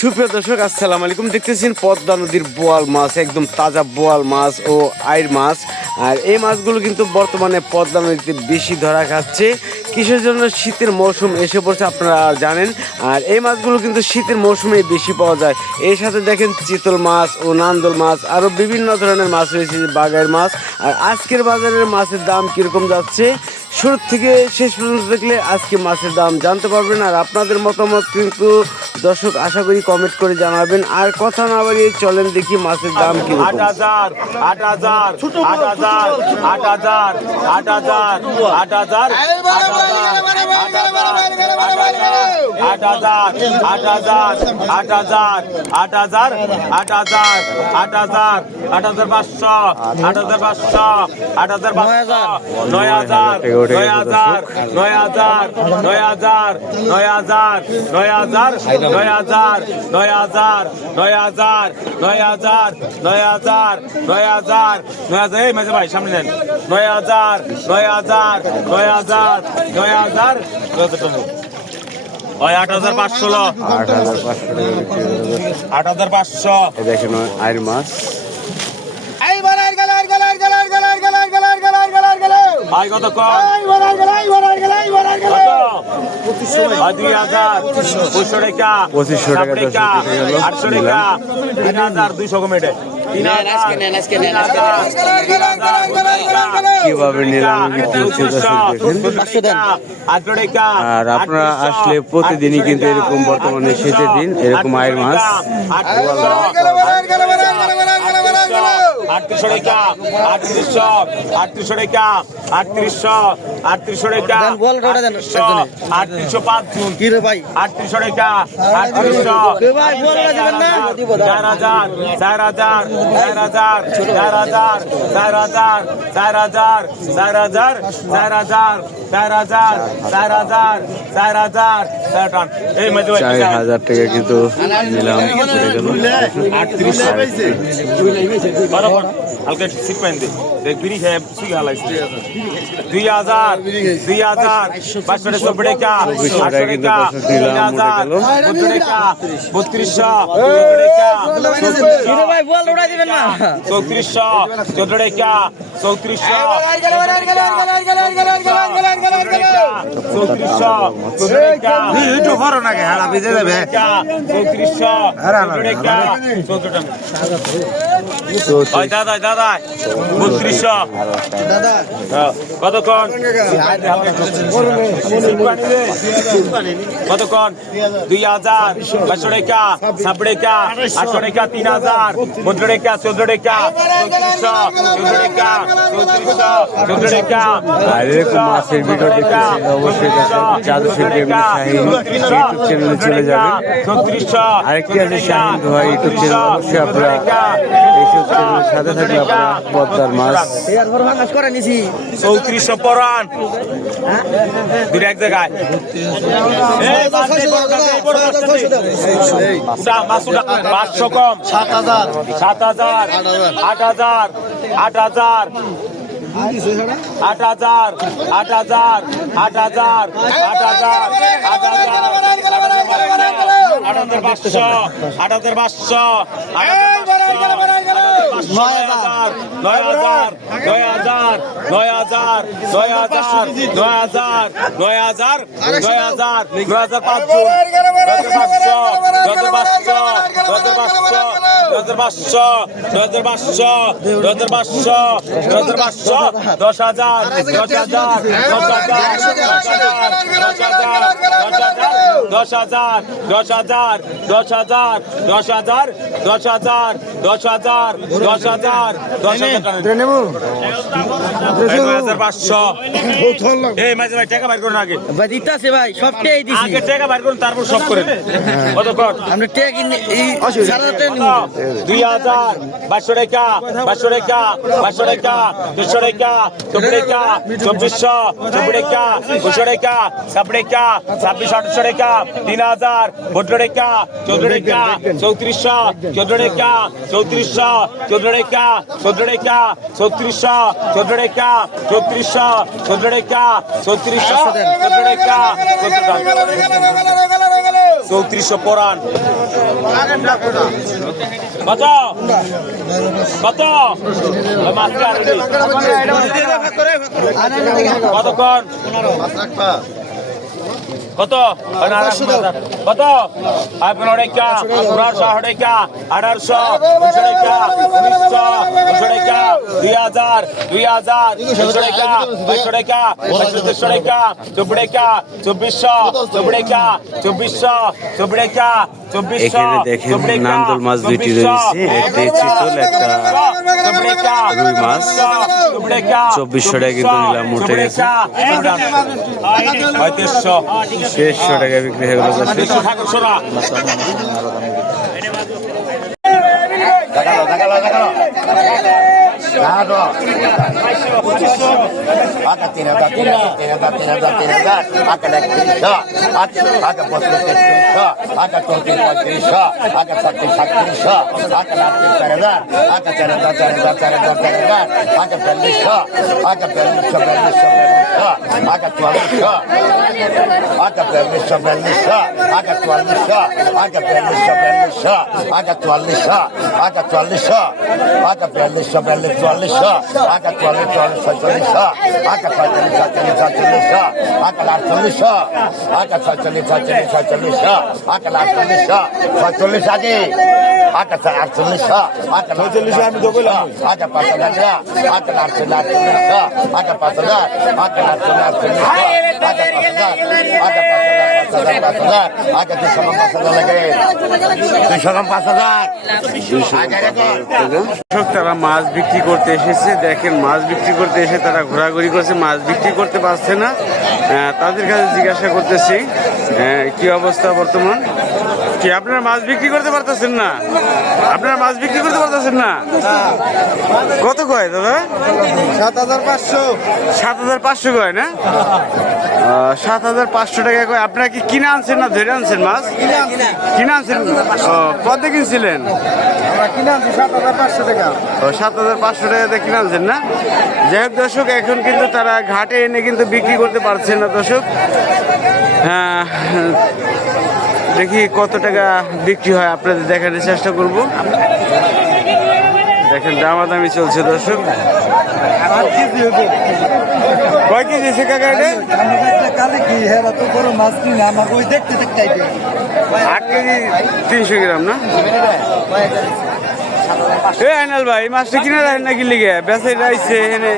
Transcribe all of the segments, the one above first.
সুপ্রিয় দর্শক, আসসালামু আলাইকুম। দেখতেছেন পদ্মা নদীর বোয়াল মাছ, একদম তাজা বোয়াল মাছ ও আইর মাছ। আর এই মাছগুলো কিন্তু বর্তমানে পদ্মা নদীতে বেশি ধরা খাচ্ছে। কিসের জন্য? শীতের মৌসুম এসে পড়ছে, আপনারা জানেন। আর এই মাছগুলো কিন্তু শীতের মৌসুমে বেশি পাওয়া যায়। এর সাথে দেখেন চিতল মাছ ও নান্দল মাছ, আরও বিভিন্ন ধরনের মাছ রয়েছে, বাগাইর মাছ। আর আজকের বাজারের মাছের দাম কীরকম যাচ্ছে, শুরু থেকে শেষ পর্যন্ত দেখলে আজকে মাছের দাম জানতে পারবেন। আর আপনাদের মতামত কিন্তু দর্শক আশা করি কমেন্ট করে জানাবেন। আর কথা না বাড়িয়ে চলেন দেখি মাছের দাম কি। ৮,০০০, ৮,০০০, ৮,০০০, ৮,০০০, ৮,০০০, ৮,০০০, ৮,০০০, ৮,০০০, ৮,০০০, ৮,০০০, ৮,০০০, ৮,০০০, ৮,৫০০, ৮,৫০০, ৮,৫০০, ৯,০০০, ৯,০০০, ৯,০০০, ৯,০০০, ৯,০০০, ৯,০০০, ৯,০০০, ৯,০০০, ৯,০০০, ৯,০০০, ৯,০০০, ৯,০০০, ৯,০০০, এই মাঝে ভাই সামনে নেন। ৯,০০০, ৯,০০০, ৯,০০০, ৯,০০০, ওই ৮,৫০০, ৮,৫০০। দেখেন আইর মাছ। ভাই কত কম? ২,০০০, ২০০ টাকা, ২৫০০ টাকা, ৮০০ টাকা, ৩,২০০ কমেটে। কিভাবে নিলামে বিক্রি হচ্ছে দেখেন। আর আপনারা আসলে প্রতিদিনই কিন্তু এরকম, বর্তমানে শীতের দিন এরকম আইর মাছ। ৩৮০০ টাকা, ৩৮০০, ৩৮০০ টাকা, ৩৮০০, ৩৮০০ টাকা, ৩৮০০, ৫ জুন ৩৮০০ টাকা, ৩৮০০, ৪,০০০, ৪,০০০, ৪,০০০, ৪,০০০, ৪,০০০, ৪,০০০, ৪,০০০, ৪,০০০, ৪,০০০, ৪,০০০, ৪,০০০, ৪,০০০। এই মধ্যে ৪,০০০ টাকা কিন্তু নিলাম করে গেল। ৩৮ হালকা সিট পাইন দে দেখ বিড়ি খেয়ে সুই হালাইছে। ২,০০০, ২,০০০, ৫০০ টাকা, ৮০০ টাকা, ৩,০০০, ৩২ টাকা, ৩২০০, ৩৪০০, ১৪ টাকা, ৩৪০০, ৩৪০০, ৩৪০০, দাদা দাদা ৩২০০ কতক্ষণ? কতক্ষণ? ২,০০০, ৫০০ টাকা, ২৬ টাকা, ৮০০ টাকা, ৩,০০০, ১৫ টাকা, ১৪ টাকা, ৩৪০০, ১৪ টাকা, ৩৪০০, ১৪ টাকা। আর এরকম মাছের ভিডিও দেখতে অবশ্যই জাদু শিল্পী শাহিন ইউটিউব চ্যানেলে চলে যাবেন। ৩৪০০, আরেকটি আছে শাহিন ভাই ইউটিউব চ্যানেল, অবশ্যই আপনারা এইসব চ্যানেলের সাথে থাকলে আপনারা পদ্মার মাছ। ৩৪০০ পরান দুটো এক জায়গায়। ৫০০ কম, ৭,০০০, ৮,০০০, ৮,০০০, ৮,০০০, ৮,০০০, ৮,০০০, ৮,০০০, ৮,৫০০, ৮,৫০০, ৯,০০০, ৯,০০০, ৯,০০০, ৯,০০০, ৯,০০০, ৯,০০০, ৯,০০০, ৯,০০০, ৯,০০০, ৫ জুন ৯,৫০০, ৯,৫০০, ৯,৫০০, ৯,৫০০, ৯,৫০০, ৯,৫০০, ৯,৫০০, ১০,০০০, ১০,০০০, ১০,০০০, ১০,০০০, ১০,০০০, ১০,০০০, ১০,০০০, ১০,০০০, ১০,০০০, ১০,০০০, ৯,৫০০। এই মাঝে ভাই টাকা বাইর করুন আগে। ভাই দিতাছে ভাই, সবটাই দিছি। আগে টাকা বাইর করুন, তারপর সব করেন। কতক্ষণ? আমরা টাকা কিনে এই সারাটা নিব। ২,০০০, ৫০০ টাকা, ৫০০ টাকা, ৫০০ টাকা, ৩০০ টাকা, ২৪ টাকা, ২৪০০, ২৪ টাকা, ২০০ টাকা, ২৬ টাকা, ২৬, ৮০০ টাকা, ৩,০০০, ১৫ টাকা, ১৪ টাকা, ৩৪০০, ১৪ টাকা, ৩৪০০, ১৪ টাকা, ১৪ টাকা, ৩৪০০, ১৪ টাকা, ৩৪০০, ১৪ টাকা, ৩৪০০, ১৪ টাকা, ১৪ টাকা। 3400 পরান কত কত কতক্ষণ কত কত 15 টাকা 1500 টাকা 1800 টাকা 1900 টাকা 2000 300 টাকা 500 টাকা 500 টাকা 24 টাকা 2400 টাকা 2400 টাকা 2400 এখানে দেখেন নান্দল মাছ দুইটি রয়েছে, একটা চিতল, একটা রুই মাছ। 2400 টাকা কিন্তু নিলাম উঠে গেছে, 600 টাকা বিক্রি হয়ে গেল। তারা মাছ বিক্রি করতে এসেছে। দেখেন মাছ বিক্রি করতে এসে তারা ঘোরাঘুরি করছে, মাছ বিক্রি করতে পারছে না। তাদের কাছে জিজ্ঞাসা করতেছি কি অবস্থা বর্তমান। কি আপনারা মাছ বিক্রি করতে পারতেছেন না? আপনারা মাছ বিক্রি করতে পারতেছেন না? কত কয় দাদা? 7500। 7500 কয় না? 7500 টাকা কয়। আপনারা কি কিনে আনছেন না ধরে আনছেন মাছ? কিনে আনছেন। কত কিনছিলেন? 7500 টাকা। 7500 টাকাতে কিনে আনছেন না? যাই হোক দর্শক, এখন কিন্তু তারা ঘাটে এনে কিন্তু বিক্রি করতে পারছেন না দর্শক। হ্যাঁ, দেখি কত টাকা বিক্রি হয় আপনাদের দেখানোর চেষ্টা করব। দেখেন দামাদামি চলছে দর্শক। কয় কেজি আছে কাকা এটা? 8 কেজি 300 গ্রাম না? এ আইনাল ভাই, এই মাছটা কিনে রাখেন নাকি লিগে বেঁচে রাইছে এনে?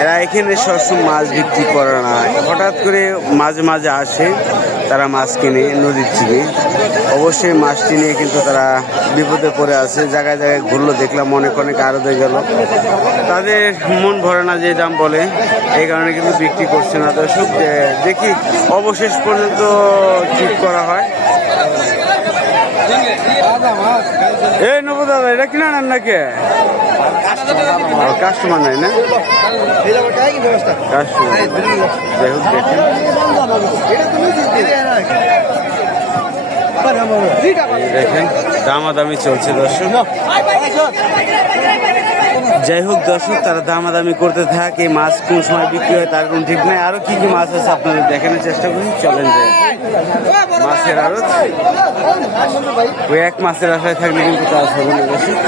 এরা এখানে সবসময় মাছ বিক্রি করে না, হঠাৎ করে মাঝে মাঝে আসে তারা মাছ কিনে নদীর থেকে। অবশ্যই মাছটি নিয়ে কিন্তু তারা বিপদে পড়ে আছে। জায়গায় জায়গায় ঘুরলো, দেখলাম অনেক অনেক আরো হয়ে গেল। তাদের মন ভরে না যে দাম বলে, এই কারণে কিন্তু বিক্রি করছে না দর্শক। দেখি অবশেষ পর্যন্ত ঠিক করা হয়। এই নবু দাদা, এটা কিনা নেন নাকি? কাস্টমার নাই না? কাস্টমার। যাই হোক দেখেন দেখেন দামাদামি চলছে দর্শক। যাই হোক দর্শক, তারা দামাদামি করতে থাকে। মাছ কোন সময় বিক্রি হয় তার কোনো ঠিক নাই। আরো কি কি মাছ আছে আপনাদের দেখানোর চেষ্টা করি, চলেন যাই। মাছের আড়ত, ওই এক মাছের আশায় থাকলে কিন্তু কাজ হবে না দর্শক।